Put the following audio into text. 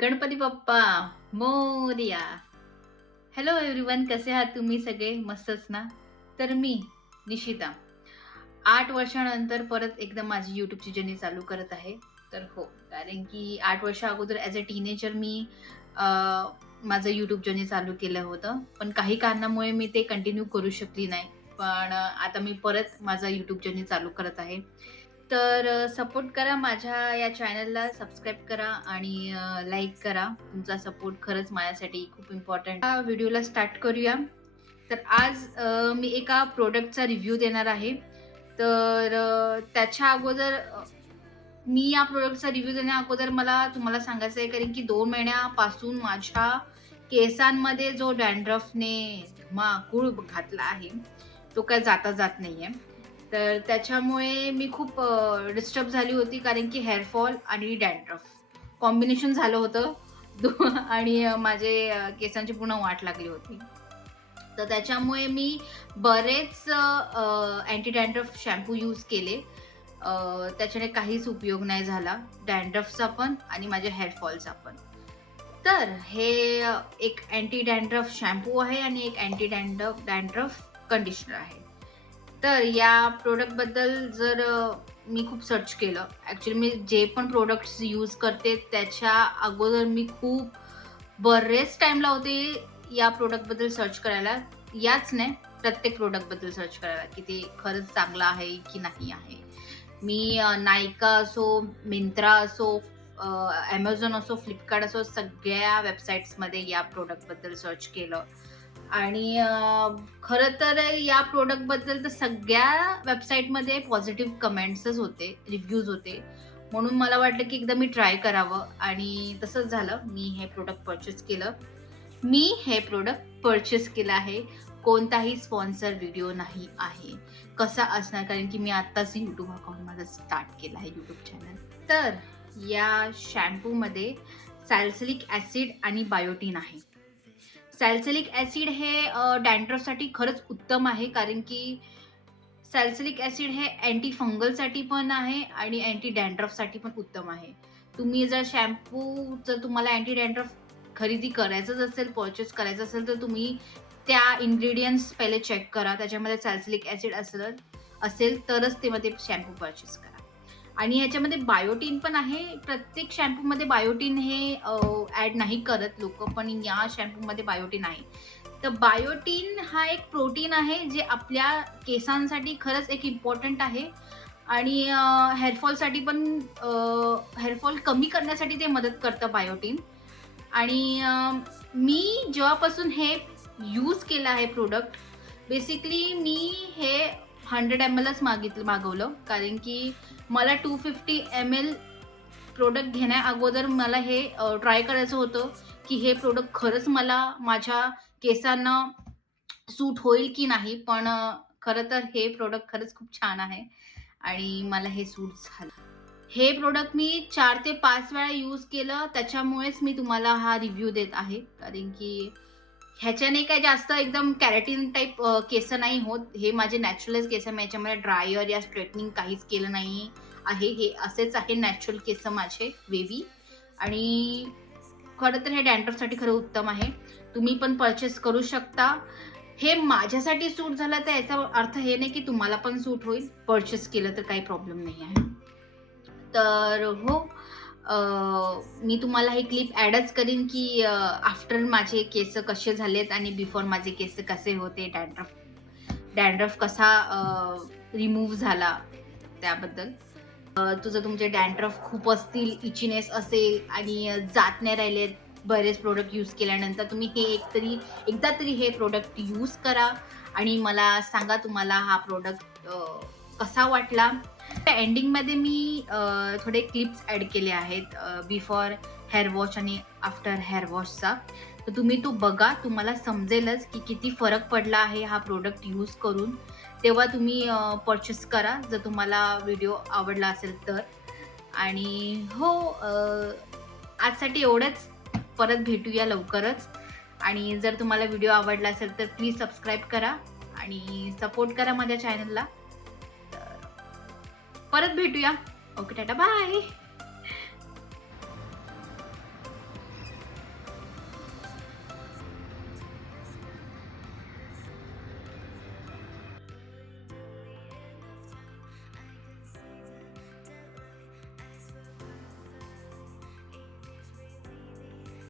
Ganpati Bappa Morya. Hello everyone, कसे आहात तुम्ही सगळे? मस्तच ना? तर मी निशिता 8 वर्षानंतर परत एकदा माझी यूट्यूबची जर्नी चालू करत आहे. तर हो, कारण की 8 वर्षा अगोदर ॲज अ टीनेजर मी अ, माझं यूट्यूब जर्नी चालू केलं होतं. पण काही कारणामुळे मी ते कंटिन्यू करू शकली नाही. पण आता मी परत माझा यूट्यूब जर्नी चालू करत आहे. तर सपोर्ट करा माझ्या या चॅनलला, सबस्क्राईब करा आणि लाईक करा. तुमचा सपोर्ट खरंच माझ्यासाठी खूप इम्पॉर्टंट. हा व्हिडिओला स्टार्ट करूया. तर आज मी एका प्रॉडक्टचा रिव्ह्यू देणार आहे. तर त्याच्या अगोदर मी या प्रॉडक्टचा रिव्ह्यू देण्या अगोदर मला तुम्हाला सांगायचं आहे, कारण की 2 महिन्यापासून माझ्या केसांमध्ये जो डॅन्ड्रफने धुमाकूळ घातला आहे, तो काय जाता जात नाहीये. तर त्याच्यामुळे मी खूप डिस्टर्ब झाली होती, कारण की हेअर फॉल आणि डॅन्ड्रफ कॉम्बिनेशन झालं होतं. आणि माझे केसांची पूर्ण वाट लागली होती. तर त्याच्यामुळे मी बरेच अँटी डॅन्ड्रफ शॅम्पू यूज केले. त्याच्याने काहीच उपयोग नाही झाला. डॅन्ड्रफचा पण आणि माझ्या हेअर फॉलचा पण. तर हे एक अँटी डॅन्ड्रफ शॅम्पू आहे आणि एक अँटी डॅन्ड्रफ कंडिशनर आहे. तर या प्रॉडक्टबद्दल जर मी खूप सर्च केलं. ॲक्चुअली मी जे पण प्रॉडक्ट्स यूज करते त्याच्या अगोदर मी खूप बरेच टाईम लावते या प्रॉडक्टबद्दल सर्च करायला. याच नाही, प्रत्येक प्रॉडक्टबद्दल सर्च करायला, की ते खरंच चांगलं आहे की नाही आहे. मी नायका असो, मिंत्रा असो, Amazon असो, Flipkart असो, सगळ्या वेबसाईट्समध्ये या प्रॉडक्टबद्दल सर्च केलं. आणि खरं तर या प्रॉडक्टबद्दल तर सगळ्या वेबसाईटमध्ये पॉझिटिव्ह कमेंट्सच होते, रिव्ह्यूज होते. म्हणून मला वाटलं की एकदा मी ट्राय करावं आणि तसंच झालं. मी हे प्रॉडक्ट परचेस केलं आहे. कोणताही स्पॉन्सर व्हिडिओ नाही आहे. कसा असणार, कारण की मी आत्ताच YouTube अकाउंट माझं स्टार्ट केलं आहे, YouTube चॅनल. तर या शॅम्पूमध्ये सॅलिसिलिक ॲसिड आणि बायोटीन आहे. सॅलिसिलिक ॲसिड हे डॅन्ड्रफसाठी खरंच उत्तम आहे, कारण की सॅलिसिलिक ॲसिड हे अँटी फंगलसाठी पण आहे आणि अँटी डॅन्ड्रफसाठी पण उत्तम आहे. तुम्ही जर जर तुम्हाला अँटी डॅन्ड्रफ खरेदी करायचंच असेल, परचेस करायचं असेल, तर तुम्ही त्या इन्ग्रीडियंट्स पहिले चेक करा. त्याच्यामध्ये सॅलिसिलिक ॲसिड असेल तरच तेव्हा ते शॅम्पू परचेस करा. आणि ह्याच्यामध्ये बायोटीन पण आहे. प्रत्येक शॅम्पूमध्ये बायोटीन हे ॲड नाही करत लोकं, पण या शॅम्पूमध्ये बायोटीन आहे. तर बायोटीन हा एक प्रोटीन आहे, जे आपल्या केसांसाठी खरंच एक इम्पॉर्टंट आहे आणि हेअरफॉलसाठी पण हेअरफॉल कमी करण्यासाठी ते मदत करतं बायोटीन. आणि मी जेव्हापासून हे यूज केलं आहे प्रॉडक्ट, बेसिकली मी हे 100 mlच मागवलं, कारण की मला 250 ml प्रॉडक्ट घेण्या अगोदर मला हे ट्राय करायचं होतं, की हे प्रॉडक्ट खरंच मला माझ्या केसांना सूट होईल की नाही. पण खरं तर हे प्रॉडक्ट खरंच खूप छान आहे आणि मला हे सूट झालं. हे प्रॉडक्ट मी 4 ते 5 वेळा यूज केलं, त्याच्यामुळेच मी तुम्हाला हा रिव्ह्यू देत आहे. कारण की ह्याच्याने काय जास्त एकदम केराटिन टाइप केस नाही होत. हे माझे नॅचरलच केस आहे. मी याच्यामध्ये ड्रायर या स्ट्रेटनिंग काहीच केलं नाही आहे. हे असेच आहे नॅचरल केस माझे वेव्ही. आणि खरं तर हे डॅन्ड्रफसाठी खरं उत्तम आहे. तुम्ही पण परचेस करू शकता. हे माझ्यासाठी सूट झालं तर याचा अर्थ हे नाही की तुम्हाला पण सूट होईल. परचेस केलं तर काही प्रॉब्लेम नाही आहे. तर हो, मी तुम्हाला हे क्लिप ॲडच करीन, की आफ्टर माझे केस कसे झालेत आणि बिफोर माझे केस कसे होते, डॅन्ड्रफ कसा रिमूव्ह झाला त्याबद्दल. जर तुमचे डॅन्ड्रफ खूप असतील, इचीनेस असेल आणि जात नाही राहिलेत बरेच प्रॉडक्ट यूज केल्यानंतर, तुम्ही हे एकदा तरी हे प्रॉडक्ट यूज करा आणि मला सांगा तुम्हाला हा प्रॉडक्ट कसा वाटला. एंडिंगमध्ये मी थोडे क्लिप्स ॲड केले आहेत बिफोर हेअर वॉश आणि आफ्टर हेअर वॉशचा. तर तुम्ही तो बघा, तुम्हाला समजेलच की किती फरक पडला आहे हा प्रॉडक्ट यूज करून. तेव्हा तुम्ही परचेस करा, जर तुम्हाला व्हिडिओ आवडला असेल तर. आणि हो, आजसाठी एवढंच. परत भेटूया लवकरच. आणि जर तुम्हाला व्हिडिओ आवडला असेल तर प्लीज सबस्क्राईब करा आणि सपोर्ट करा माझ्या चॅनलला. परत भेटूया. Okay, tata, bye.